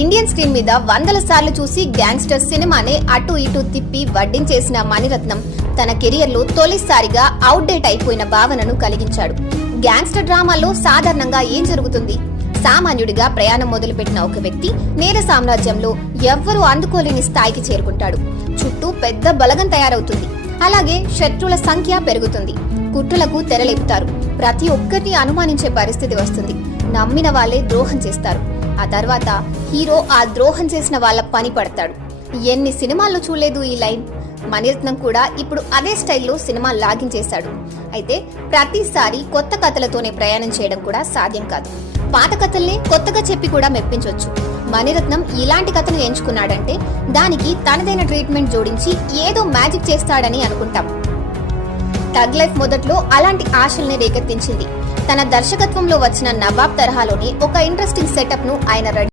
Indian screen మీద వందల సార్లు చూసి గ్యాంగ్స్టర్ సినిమానే అటు ఇటు తిప్పి వడ్డించేసిన మణిరత్నం తన కెరియర్ లో తొలిసారిగా అవుట్డేట్ అయిపోయిన భావనను కలిగించాడు. గ్యాంగ్స్టర్ డ్రామాలో సాధారణంగా ఏం జరుగుతుంది? సామాన్యుడిగా ప్రయాణం మొదలుపెట్టిన ఒక వ్యక్తి నేర సామ్రాజ్యంలో ఎవ్వరూ అందుకోలేని స్థాయికి చేరుకుంటాడు. చుట్టూ పెద్ద బలగం తయారవుతుంది. అలాగే శత్రువుల సంఖ్య పెరుగుతుంది. కుట్రలకు తెరలేపుతారు. ప్రతి ఒక్కరిని అనుమానించే పరిస్థితి వస్తుంది. నమ్మిన వాళ్ళే ద్రోహం చేస్తారు. ఆ తర్వాత హీరో ఆ ద్రోహం చేసిన వాళ్ళ పని పడతాడు. ఎన్ని సినిమాల్లో చూడలేదు ఈ లైన్. మణిరత్నం కూడా ఇప్పుడు అదే స్టైల్లో సినిమా లాగించేశాడు. అయితే ప్రతిసారి కొత్త కథలతోనే ప్రయాణం చేయడం కూడా సాధ్యం కాదు. పాత కథల్ని కొత్తగా చెప్పి కూడా మెప్పించవచ్చు. మణిరత్నం ఇలాంటి కథను ఎంచుకున్నాడంటే దానికి తనదైన ట్రీట్మెంట్ జోడించి ఏదో మ్యాజిక్ చేస్తాడని అనుకుంటాం. థగ్ లైఫ్ మొదట్లో అలాంటి ఆశల్ని రేకెత్తించింది. తన దర్శకత్వంలో వచ్చిన నవాబ్ తరహాలోని ఒక ఇంట్రెస్టింగ్ సెటప్ ను ఆయన